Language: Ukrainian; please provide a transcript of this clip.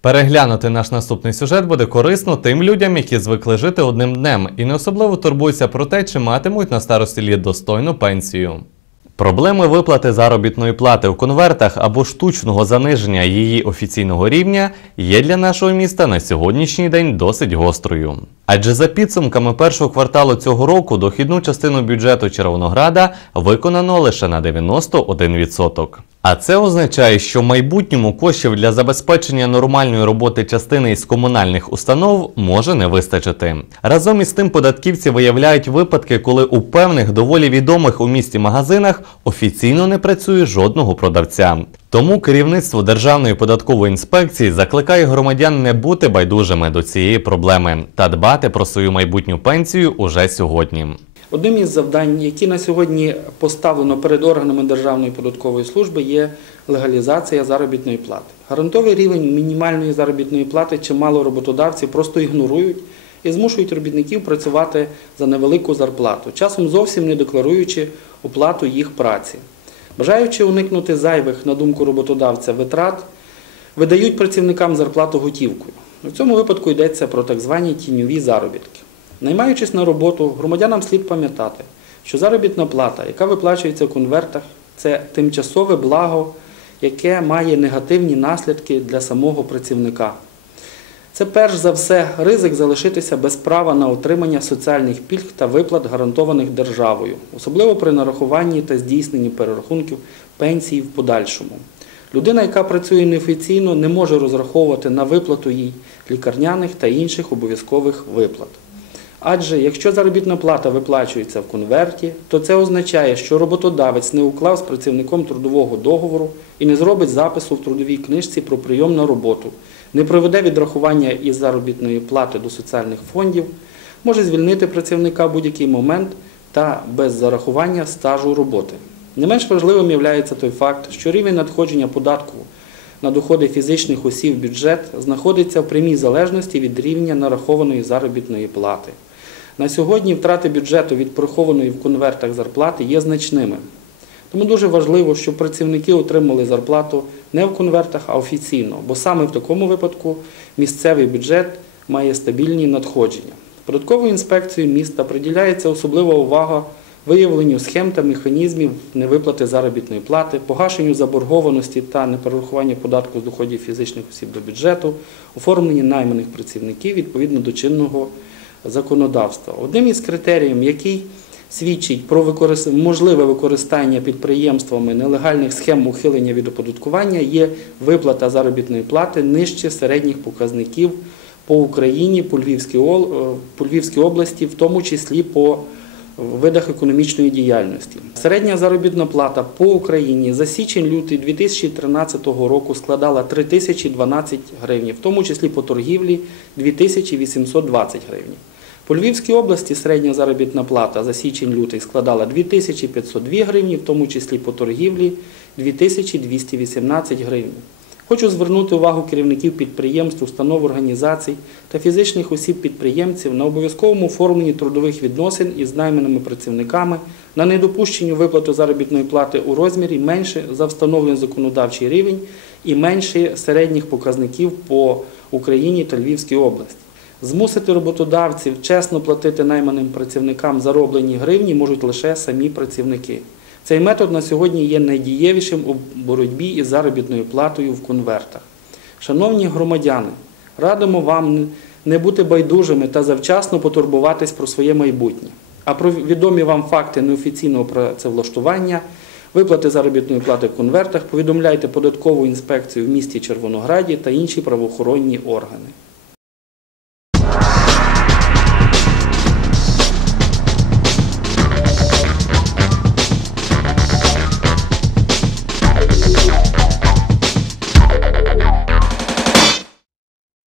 Переглянути наш наступний сюжет буде корисно тим людям, які звикли жити одним днем і не особливо турбуються про те, чи матимуть на старості літ достойну пенсію. Проблеми виплати заробітної плати в конвертах або штучного заниження її офіційного рівня є для нашого міста на сьогоднішній день досить гострою. Адже за підсумками першого кварталу цього року дохідну частину бюджету Червонограда виконано лише на 91%. А це означає, що в майбутньому коштів для забезпечення нормальної роботи частини із комунальних установ може не вистачити. Разом із тим податківці виявляють випадки, коли у певних доволі відомих у місті магазинах офіційно не працює жодного продавця. Тому керівництво Державної податкової інспекції закликає громадян не бути байдужими до цієї проблеми та дбати про свою майбутню пенсію уже сьогодні. Одним із завдань, які на сьогодні поставлено перед органами Державної податкової служби, є легалізація заробітної плати. Гарантовий рівень мінімальної заробітної плати чимало роботодавців просто ігнорують і змушують робітників працювати за невелику зарплату, часом зовсім не декларуючи оплату їх праці. Бажаючи уникнути зайвих, на думку роботодавця, витрат, видають працівникам зарплату готівкою. У цьому випадку йдеться про так звані тіньові заробітки. Наймаючись на роботу, громадянам слід пам'ятати, що заробітна плата, яка виплачується в конвертах, це тимчасове благо, яке має негативні наслідки для самого працівника. Це перш за все ризик залишитися без права на отримання соціальних пільг та виплат, гарантованих державою, особливо при нарахуванні та здійсненні перерахунків пенсії в подальшому. Людина, яка працює неофіційно, не може розраховувати на виплату їй лікарняних та інших обов'язкових виплат. Адже якщо заробітна плата виплачується в конверті, то це означає, що роботодавець не уклав з працівником трудового договору і не зробить запису в трудовій книжці про прийом на роботу, не проведе відрахування із заробітної плати до соціальних фондів, може звільнити працівника в будь-який момент та без зарахування стажу роботи. Не менш важливим є той факт, що рівень надходження податку на доходи фізичних осіб бюджет знаходиться в прямій залежності від рівня нарахованої заробітної плати. На сьогодні втрати бюджету від прихованої в конвертах зарплати є значними. Тому дуже важливо, щоб працівники отримали зарплату не в конвертах, а офіційно, бо саме в такому випадку місцевий бюджет має стабільні надходження. Податковою інспекцією міста приділяється особлива увага виявленню схем та механізмів невиплати заробітної плати, погашенню заборгованості та неперерахування податку з доходів фізичних осіб до бюджету, оформленні найманих працівників відповідно до чинного законодавства. Одним із критеріїв, який свідчить про можливе використання підприємствами нелегальних схем ухилення від оподаткування, є виплата заробітної плати нижче середніх показників по Україні, по Львівській, е, області, в тому числі по видах економічної діяльності. Середня заробітна плата по Україні за січень-лютий 2013 року складала 3012 гривень, в тому числі по торгівлі 2820 гривень. По Львівській області середня заробітна плата за січень-лютий складала 2502 гривні, в тому числі по торгівлі 2218 гривень. Хочу звернути увагу керівників підприємств, установ організацій та фізичних осіб-підприємців на обов'язковому оформленні трудових відносин із найманими працівниками на недопущенню виплати заробітної плати у розмірі менше за встановлений законодавчий рівень і менше середніх показників по Україні та Львівській області. Змусити роботодавців чесно платити найманим працівникам зароблені гривні можуть лише самі працівники. Цей метод на сьогодні є найдієвішим у боротьбі із заробітною платою в конвертах. Шановні громадяни, радимо вам не бути байдужими та завчасно потурбуватись про своє майбутнє. А про відомі вам факти неофіційного працевлаштування, виплати заробітної плати в конвертах повідомляйте податкову інспекцію в місті Червонограді та інші правоохоронні органи.